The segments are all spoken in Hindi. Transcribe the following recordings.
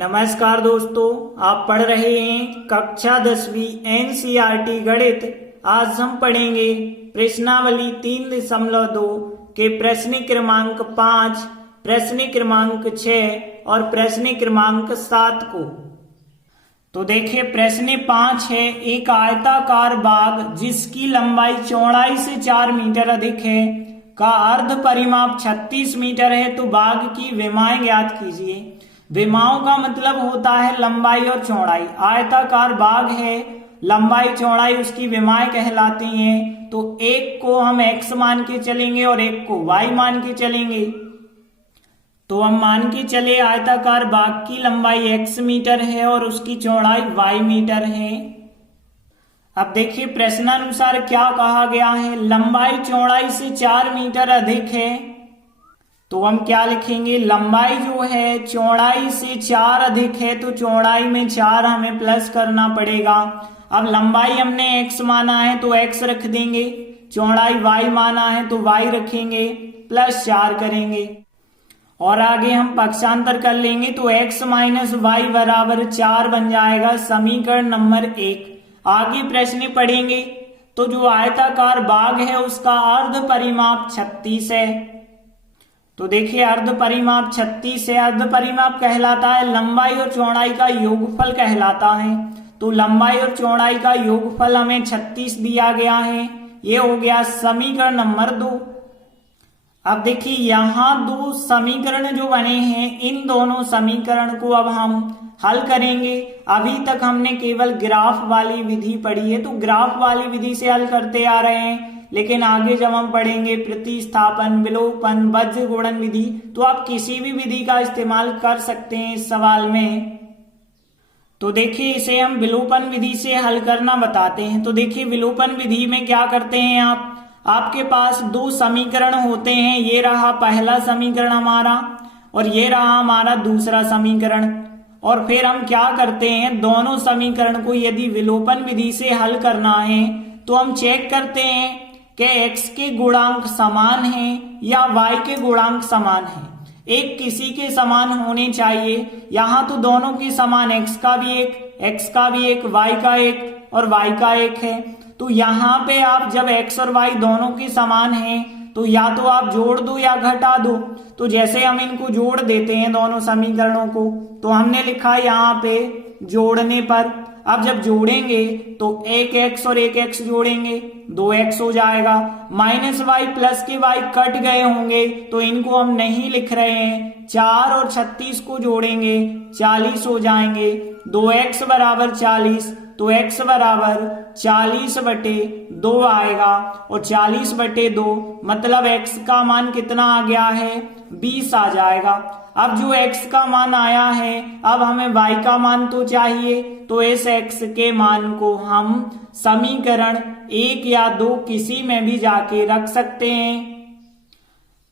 नमस्कार दोस्तों, आप पढ़ रहे हैं कक्षा 10वीं एनसीईआरटी गणित। आज हम पढ़ेंगे प्रश्नावली 3.2 के प्रश्न क्रमांक 5, प्रश्न क्रमांक 6 और प्रश्न क्रमांक 7 को। तो देखिए, प्रश्न 5 है, एक आयताकार बाग जिसकी लंबाई चौड़ाई से 4 मीटर अधिक है का अर्ध परिमाप 36 मीटर है, तो बाग की विमाएं ज्ञात कीजिए। विमाओं का मतलब होता है लंबाई और चौड़ाई। आयताकार बाग है, लंबाई चौड़ाई उसकी विमाएं कहलाती हैं। तो एक को हम x मान के चलेंगे और एक को y मान के चलेंगे। तो हम मान के चले आयताकार बाग की लंबाई x मीटर है और उसकी चौड़ाई y मीटर है। अब देखिए, प्रश्नानुसार क्या कहा गया है, लंबाई चौड़ाई से 4 मीटर अधिक है। तो हम क्या लिखेंगे, लंबाई जो है चौड़ाई से 4 अधिक है, तो चौड़ाई में 4 हमें प्लस करना पड़ेगा। अब लंबाई हमने x माना है तो x रख देंगे, चौड़ाई y माना है तो y रखेंगे, प्लस 4 करेंगे और आगे हम पक्षांतर कर लेंगे तो x माइनस वाई बराबर 4 बन जाएगा, समीकरण नंबर 1। आगे प्रश्न पढ़ेंगे तो जो आयताकार बाग है उसका अर्ध परिमाप 36 है। तो देखिए, अर्ध परिमाप 36 है। अर्ध परिमाप कहलाता है लंबाई और चौड़ाई का योगफल कहलाता है। तो लंबाई और चौड़ाई का योगफल हमें 36 दिया गया है। ये हो गया समीकरण नंबर 2। अब देखिए, यहाँ दो समीकरण जो बने हैं, इन दोनों समीकरण को अब हम हल करेंगे। अभी तक हमने केवल ग्राफ वाली विधि पढ़ी है, तो ग्राफ वाली विधि से हल करते आ रहे हैं। लेकिन आगे जब हम पढ़ेंगे प्रतिस्थापन, विलोपन, वज्र गुणन विधि, तो आप किसी भी विधि का इस्तेमाल कर सकते हैं इस सवाल में। तो देखिए, इसे हम विलोपन विधि से हल करना बताते हैं। तो देखिए, विलोपन विधि में क्या करते हैं, आपके पास दो समीकरण होते हैं। ये रहा पहला समीकरण हमारा और ये रहा हमारा दूसरा समीकरण। और फिर हम क्या करते हैं, दोनों समीकरण को यदि विलोपन विधि से हल करना है तो हम चेक करते हैं कि x के गुणांक समान हैं या y के गुणांक समान हैं। एक किसी के समान होने चाहिए। यहाँ तो दोनों के समान, x का भी एक, y का एक और y का एक है। तो यहाँ पे आप जब x और y दोनों के समान हैं तो या तो आप जोड़ दो या घटा दो। तो जैसे हम इनको जोड़ देते हैं दोनों समीकरणों को, तो हमने लिखा यहाँ पे जोड़ने पर। अब जब जोड़ेंगे तो एक x और एक x जोड़ेंगे, 2x हो जाएगा। माइनस वाई प्लस के y कट गए होंगे तो इनको हम नहीं लिख रहे हैं। 4 और 36 को जोड़ेंगे, 40 हो जाएंगे। 2x बराबर 40, तो x बराबर 40/2 आएगा और 40/2 मतलब x का मान कितना आ गया है, 20 आ जाएगा। अब जो x का मान आया है, अब हमें y का मान तो चाहिए, तो इस x के मान को हम समीकरण 1 या 2 किसी में भी जाके रख सकते हैं।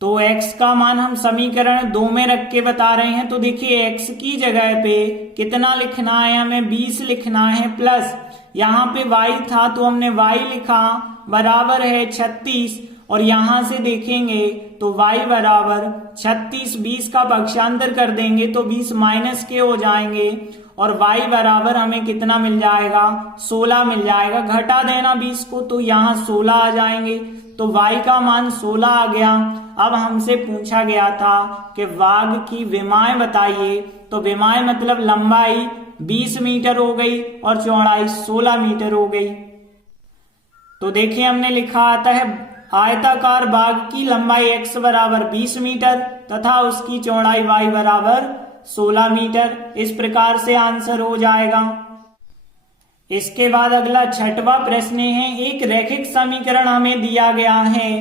तो x का मान हम समीकरण 2 में रख के बता रहे हैं। तो देखिए, x की जगह पे कितना लिखना है, हमें 20 लिखना है, प्लस यहाँ पे y था तो हमने y लिखा, बराबर है 36। और यहां से देखेंगे तो y बराबर 36, 20 का पक्षांतर कर देंगे तो 20 माइनस के हो जाएंगे और y बराबर हमें कितना मिल जाएगा, 16 मिल जाएगा। घटा देना 20 को तो यहाँ 16 आ जाएंगे। तो y का मान 16 आ गया। अब हमसे पूछा गया था कि बाग की विमाएं बताइए। तो विमाएं मतलब लंबाई 20 मीटर हो गई और चौड़ाई 16 मीटर हो गई। तो देखिए, हमने लिखा आता है आयताकार बाग की लंबाई x बराबर 20 मीटर तथा उसकी चौड़ाई y बराबर 16 मीटर। इस प्रकार से आंसर हो जाएगा। इसके बाद अगला 6वां प्रश्न है, एक रैखिक समीकरण हमें दिया गया है।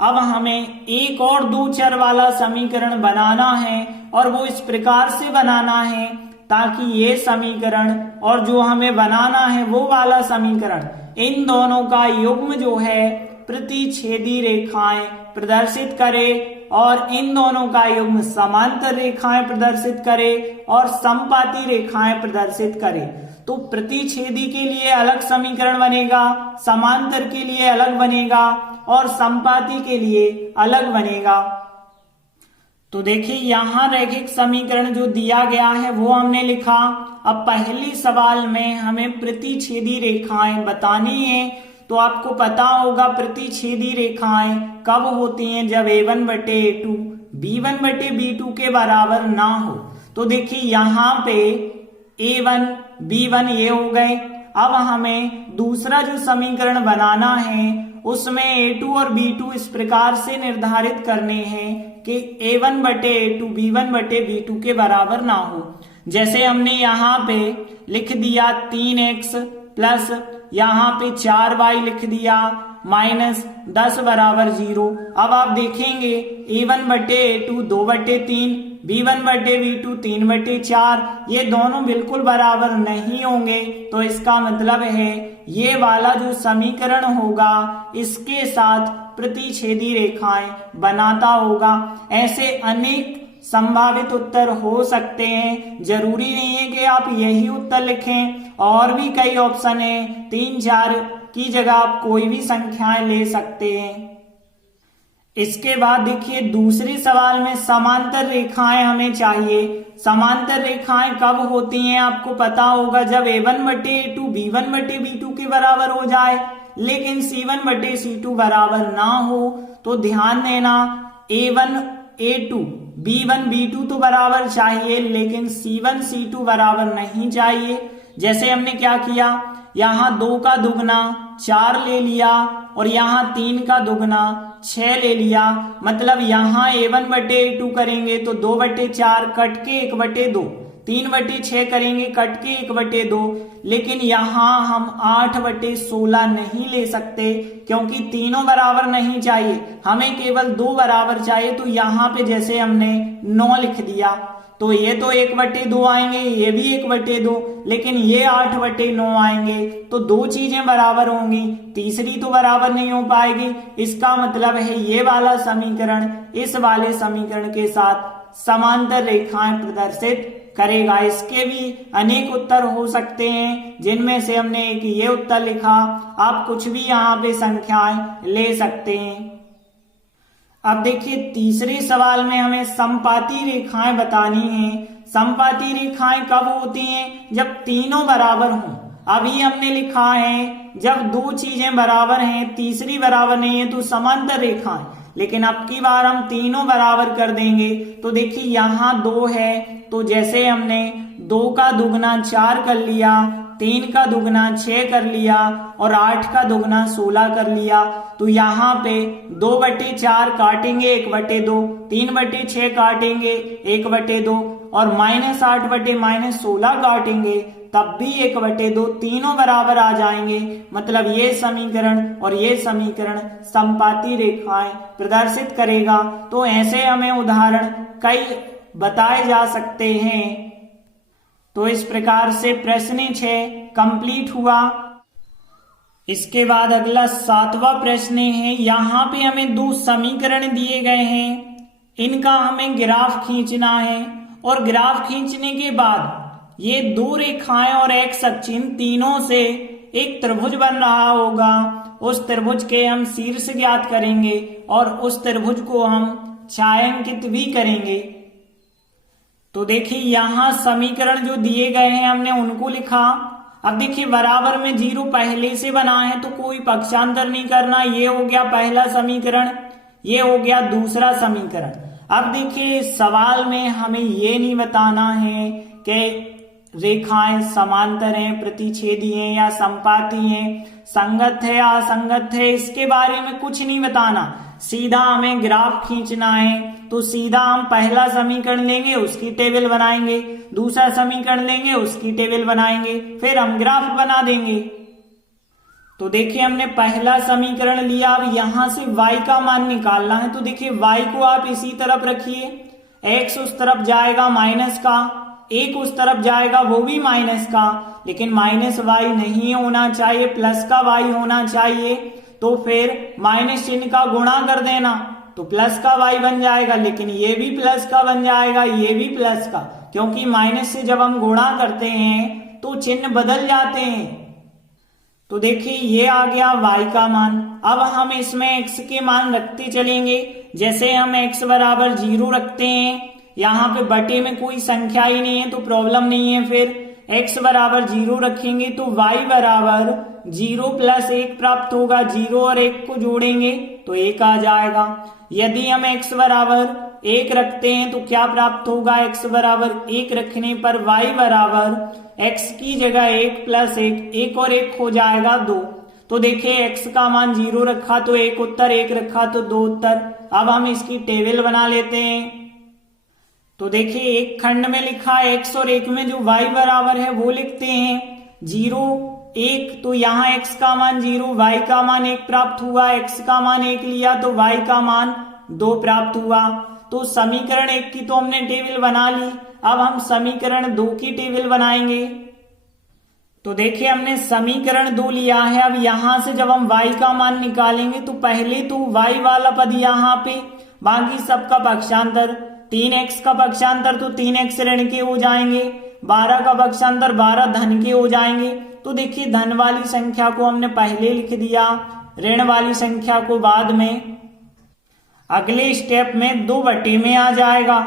अब हमें एक और 2 चर वाला समीकरण बनाना है और वो इस प्रकार से बनाना है ताकि ये समीकरण और जो हमें बनाना है वो वाला समीकरण, इन दोनों का युग्म जो है प्रतिच्छेदी रेखाएं प्रदर्शित करे और इन दोनों का युग्म समांतर रेखाएं प्रदर्शित करे और समपाती रेखाएं प्रदर्शित करे। तो प्रतिच्छेदी के लिए अलग समीकरण बनेगा, समांतर के लिए अलग बनेगा और समपाती के लिए अलग बनेगा। तो देखिए यहाँ रैखिक समीकरण जो दिया गया है वो हमने लिखा। अब पहली सवाल में हमें प्रतिच्छेदी रेखाएं बतानी है। तो आपको पता होगा प्रतिच्छेदी रेखाएं कब होती हैं, जब a1 बटे a2 b1 बटे b2 के बराबर ना हो। तो देखिए यहाँ पे a1 b1 ये हो गए। अब हमें दूसरा जो समीकरण बनाना है उसमें a2 और b2 इस प्रकार से निर्धारित करने हैं कि a1 बटे a2 b1 बटे b2 के बराबर ना हो। जैसे हमने यहाँ पे लिख दिया 3x प्लस यहाँ पे 4y लिख दिया माइनस 10 बराबर 0। अब आप देखेंगे a1 बटे a2 2 बटे 3, b1 बटे b2 3 बटे 4, ये दोनों बिल्कुल बराबर नहीं होंगे। तो इसका मतलब है ये वाला जो समीकरण होगा इसके साथ प्रतिच्छेदी रेखाएं बनाता होगा। ऐसे अनेक संभावित उत्तर हो सकते हैं, जरूरी नहीं है कि आप यही उत्तर लिखें, और भी कई ऑप्शन है। 3-4 की जगह आप कोई भी संख्याएं ले सकते हैं। इसके बाद देखिए दूसरे सवाल में समांतर रेखाएं हमें चाहिए। समांतर रेखाएं कब होती हैं आपको पता होगा, जब a1 बटे a2 b1 बटे b2 के बराबर हो जाए लेकिन c1 बटे c2 बराबर ना हो। तो ध्यान देना a1 a2 b1 b2 तो बराबर चाहिए लेकिन c1 c2 बराबर नहीं चाहिए। जैसे हमने क्या किया, यहाँ 2 का दुगना 4 ले लिया और यहाँ 3 का दुगना 6 ले लिया। मतलब यहाँ a1 बटे a2 करेंगे तो 2 बटे 4 कट के 1 बटे 2, 3 बटे 6 करेंगे कट के 1 बटे 2। लेकिन यहाँ हम 8 बटे 16 नहीं ले सकते क्योंकि तीनों बराबर नहीं चाहिए, हमें केवल 2 बराबर चाहिए। तो यहाँ पे जैसे हमने 9 लिख दिया तो ये तो 1 बटे 2 आएंगे, ये भी 1 बटे 2, लेकिन ये 8 बटे 9 आएंगे। तो 2 चीजें बराबर होंगी, तीसरी तो बराबर नहीं हो पाएगी। इसका मतलब है ये वाला समीकरण इस वाले समीकरण के साथ समांतर रेखाएं प्रदर्शित करेगा। इसके भी अनेक उत्तर हो सकते हैं जिनमें से हमने एक ये उत्तर लिखा। आप कुछ भी यहाँ पे संख्याएं ले सकते हैं। अब देखिए तीसरे सवाल में हमें समपाती रेखाएं बतानी है। समपाती रेखाएं कब होती हैं, जब तीनों बराबर हों। अभी हमने लिखा है जब 2 चीजें बराबर हैं तीसरी बराबर नहीं है तो समांतर रेखाएं, लेकिन अब की बार हम तीनों बराबर कर देंगे। तो देखिए यहाँ 2 है तो जैसे हमने 2 का दुगना 4 कर लिया, 3 का दुगना 6 कर लिया और 8 का दुगना 16 कर लिया। तो यहाँ पे 2 बटे 4 काटेंगे 1 बटे 2, 3 बटे 6 काटेंगे 1 बटे 2 और -8 बटे -16 काटेंगे तब भी 1 बटे 2, तीनों बराबर आ जाएंगे। मतलब ये समीकरण और ये समीकरण समपाती रेखाएं प्रदर्शित करेगा। तो ऐसे हमें उदाहरण कई बताए जा सकते हैं। तो इस प्रकार से प्रश्न 6 कंप्लीट हुआ। इसके बाद अगला 7वां प्रश्न है। यहाँ पे हमें 2 समीकरण दिए गए हैं, इनका हमें ग्राफ खींचना है और ग्राफ खींचने के बाद ये 2 रेखाएं और एक्स अक्ष इन तीनों से एक त्रिभुज बन रहा होगा। उस त्रिभुज के हम शीर्ष ज्ञात करेंगे और उस त्रिभुज को हम छायांकित भी करेंगे। तो देखिए यहाँ समीकरण जो दिए गए हैं हमने उनको लिखा। अब देखिए बराबर में 0 पहले से बना है तो कोई पक्षांतर नहीं करना। ये हो गया पहला समीकरण, ये हो गया दूसरा समीकरण। अब देखिए सवाल में हमें ये नहीं बताना है कि रेखाएं समांतर हैं, प्रतिच्छेदी हैं या समपाती हैं, संगत है या असंगत है, इसके बारे में कुछ नहीं बताना। सीधा हमें ग्राफ खींचना है। तो सीधा हम पहला समीकरण लेंगे उसकी टेबल बनाएंगे, दूसरा समीकरण लेंगे उसकी टेबल बनाएंगे, फिर हम ग्राफ बना देंगे। तो देखिए हमने पहला समीकरण लिया। अब यहां से y का मान निकालना है। तो देखिए y को आप इसी तरफ रखिए, x उस तरफ जाएगा माइनस का, 1 उस तरफ जाएगा वो भी माइनस का, लेकिन माइनस y नहीं होना चाहिए, प्लस का y होना चाहिए। तो फिर माइनस चिन्ह का गुणा कर देना तो प्लस का y बन जाएगा, लेकिन ये भी प्लस का बन जाएगा, ये भी प्लस का, क्योंकि माइनस से जब हम गुणा करते हैं तो चिन्ह बदल जाते हैं। तो देखिए ये आ गया y का मान। अब हम इसमें x के मान रखते चलेंगे। जैसे हम x बराबर 0 रखते हैं, यहाँ पे बटे में कोई संख्या ही नहीं है तो प्रॉब्लम नहीं है। फिर x बराबर 0 रखेंगे तो y बराबर 0 प्लस 1 प्राप्त होगा। 0 और 1 को जोड़ेंगे तो 1 आ जाएगा। यदि हम x बराबर 1 रखते हैं तो क्या प्राप्त होगा? x बराबर 1 रखने पर y बराबर x की जगह 1 प्लस 1, 1 और 1 हो जाएगा 2। तो देखिए x का मान 0 रखा तो 1 उत्तर, 1 रखा तो 2 उत्तर। अब हम इसकी टेबल बना लेते हैं। तो देखिए एक खंड में लिखा है x और 1 में जो y बराबर है वो लिखते हैं 0 1, तो यहाँ x का मान 0, y का मान 1 प्राप्त हुआ। x का मान 1 लिया तो y का मान 2 प्राप्त हुआ। तो समीकरण 1 की तो हमने टेबल बना ली। अब हम समीकरण 2 की टेबल बनाएंगे। तो देखिए हमने समीकरण 2 लिया है। अब यहां से जब हम y का मान निकालेंगे तो पहले तो y वाला पद यहाँ पे, बाकी सबका पक्षांतर, 3x का पक्षांतर तो 3x ऋण के हो जाएंगे, 12 का पक्षांतर 12 धन के हो जाएंगे। तो देखिए धन वाली संख्या को हमने पहले लिख दिया, ऋण वाली संख्या को बाद में। अगले स्टेप में 2 बटे में आ जाएगा।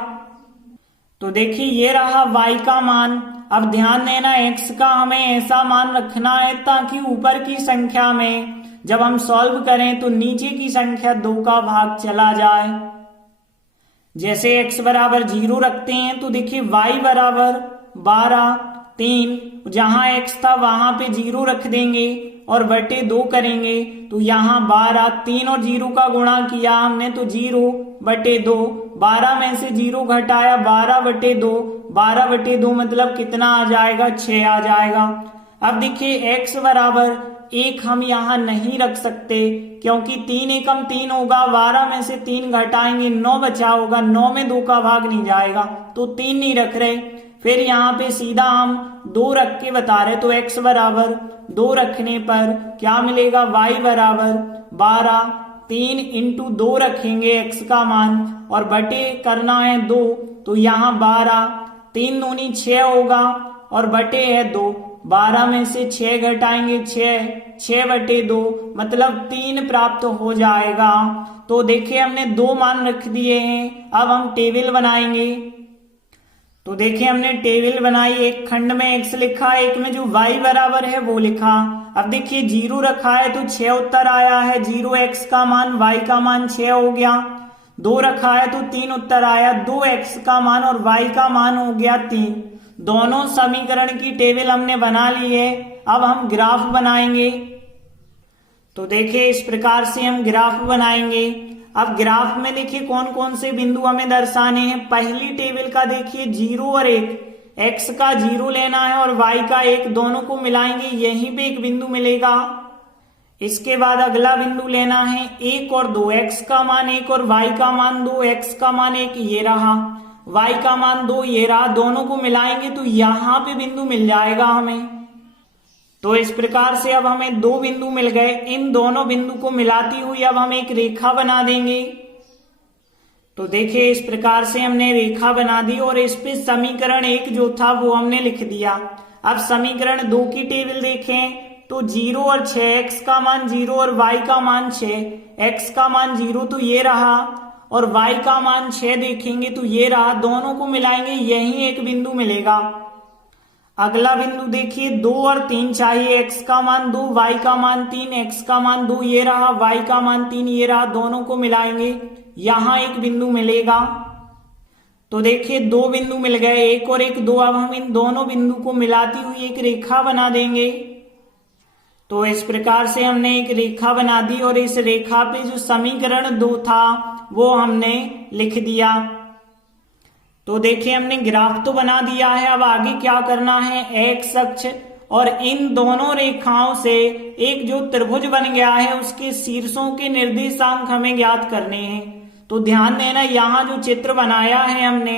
तो देखिए ये रहा y का मान। अब ध्यान देना x का हमें ऐसा मान रखना है ताकि ऊपर की संख्या में जब हम सॉल्व करें तो नीचे की संख्या 2 का भाग चला जाए। जैसे x बराबर 0 रखते हैं तो देखिए y बराबर 12 3, जहां x था वहां पे 0 रख देंगे और बटे 2 करेंगे तो यहाँ 12, 3 और 0 का गुणा किया हमने तो 0 बटे 2, 12 में से 0 घटाया 12 बटे 2, 12 बटे 2 मतलब कितना आ जाएगा? 6 आ जाएगा। अब देखिए x बराबर 1 हम यहाँ नहीं रख सकते क्योंकि 3 एकम 3 होगा, 12 में से 3 घटाएंगे 9 बचा होगा, 9 में 2 का भाग नहीं जाएगा तो 3 नहीं रख रहे। फिर यहाँ पे सीधा हम 2 रख के बता रहे तो x बराबर 2 रखने पर क्या मिलेगा? y बराबर 12, 3 इंटू 2 रखेंगे x का मान और बटे करना है 2 तो यहाँ 12, 3 दूनी 6 होगा और बटे है 2, 12 में से 6 घटाएंगे 6 बटे 2 मतलब 3 प्राप्त हो जाएगा। तो देखिए हमने 2 मान रख दिए हैं। अब हम टेबल बनाएंगे। तो देखिए हमने टेबल बनाई, एक खंड में x लिखा, एक में जो y बराबर है वो लिखा। अब देखिए 0 रखा है तो 6 उत्तर आया है, 0x का मान y का मान 6 हो गया। 2 रखा है तो 3 उत्तर आया, 2x का मान और y का मान हो गया 3। दोनों समीकरण की टेबल हमने बना ली है। अब हम ग्राफ बनाएंगे। तो देखिए इस प्रकार से हम ग्राफ बनाएंगे। अब ग्राफ में देखिए कौन कौन से बिंदु हमें दर्शाने हैं। पहली टेबल का देखिए 0 और 1, x का 0 लेना है और y का 1, दोनों को मिलाएंगे, यहीं पे एक बिंदु मिलेगा। इसके बाद अगला बिंदु लेना है 1 और 2, x का मान 1 और y का मान 2, x का मान 1 ये रहा, y का मान 2 ये रहा, दोनों को मिलाएंगे तो यहाँ पे बिंदु मिल जाएगा हमें। तो इस प्रकार से अब हमें 2 बिंदु मिल गए। इन दोनों बिंदु को मिलाती हुई अब हम एक रेखा बना देंगे। तो देखिए इस प्रकार से हमने रेखा बना दी और इस पे समीकरण 1 जो था वो हमने लिख दिया। अब समीकरण 2 की टेबल देखें तो 0 और 6, x का मान 0 और y का मान 6, x का मान 0 तो ये रहा और y का मान 6 देखेंगे तो ये रहा, दोनों को मिलाएंगे यही एक बिंदु मिलेगा। अगला बिंदु देखिए 2 और 3 चाहिए, x का मान 2, y का मान 3, x का मान 2 ये रहा, y का मान 3 ये रहा, दोनों को मिलाएंगे यहां एक बिंदु मिलेगा। तो देखिए 2 बिंदु मिल गए, 1 और 1 2। अब हम इन दोनों बिंदु को मिलाती हुई एक रेखा बना देंगे। तो इस प्रकार से हमने एक रेखा बना दी और इस रेखा पे जो समीकरण 2 था वो हमने लिख दिया। तो देखिए हमने ग्राफ तो बना दिया है। अब आगे क्या करना है, एक्स अक्ष और इन दोनों रेखाओं से एक जो त्रिभुज बन गया है उसके शीर्षों के निर्देशांक हमें ज्ञात करने हैं। तो ध्यान देना, यहाँ जो चित्र बनाया है हमने,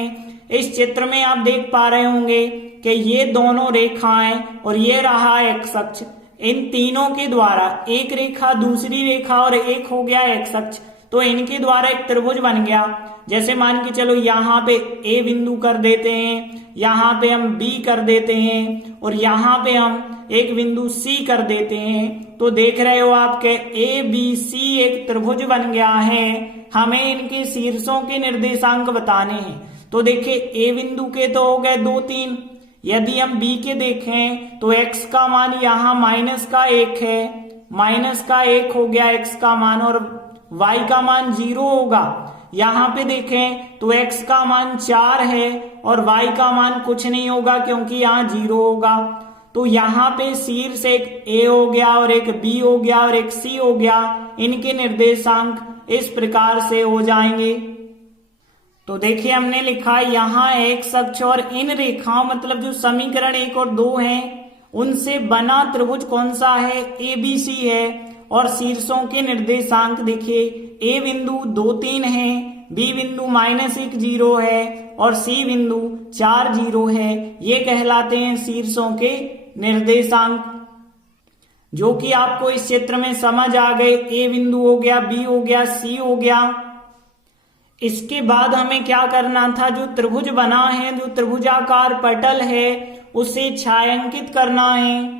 इस चित्र में आप देख पा रहे होंगे कि ये दोनों रेखाएं और ये रहा एक्स अक्ष, इन तीनों के द्वारा एक रेखा, दूसरी रेखा और एक हो गया एक्स अक्ष, तो इनके द्वारा एक त्रिभुज बन गया। जैसे मान के चलो यहाँ पे ए बिंदु कर देते हैं, यहाँ पे हम बी कर देते हैं और यहाँ पे हम एक बिंदु सी कर देते हैं। तो देख रहे हो आपके ए बी सी एक त्रिभुज बन गया है। हमें इनके शीर्षों के निर्देशांक बताने हैं। तो देखिए ए बिंदु के तो हो गए 2 3। यदि हम बी के देखें तो x का मान यहाँ -1 है, -1 हो गया x का मान, और y का मान 0 होगा। यहाँ पे देखें तो x का मान 4 है और y का मान कुछ नहीं होगा क्योंकि यहाँ 0 होगा। तो यहाँ पे शीर्ष एक a हो गया और एक b हो गया और एक c हो गया। इनके निर्देशांक इस प्रकार से हो जाएंगे। तो देखिए हमने लिखा यहाँ x अक्ष और इन रेखाओं मतलब जो समीकरण 1 और 2 हैं उनसे बना त्रिभुज कौन सा है, ABC है। और शीर्षों के निर्देशांक देखिए A बिंदु 2 3 है, B बिंदु -1 0 है और C बिंदु 4 0 है। ये कहलाते हैं शीर्षों के निर्देशांक, जो कि आपको इस चित्र में समझ आ गए। A बिंदु हो गया, B हो गया, C हो गया। इसके बाद हमें क्या करना था, जो त्रिभुज बना है, जो त्रिभुजाकार पटल है उसे छायांकित करना है।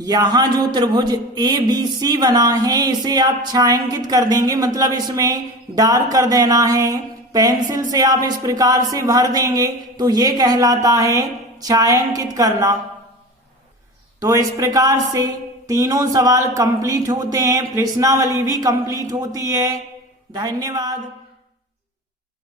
यहाँ जो त्रिभुज ABC बना है इसे आप छायांकित कर देंगे, मतलब इसमें डार्क कर देना है। पेंसिल से आप इस प्रकार से भर देंगे तो ये कहलाता है छायांकित करना। तो इस प्रकार से तीनों सवाल कंप्लीट होते हैं, प्रश्नावली भी कंप्लीट होती है। धन्यवाद।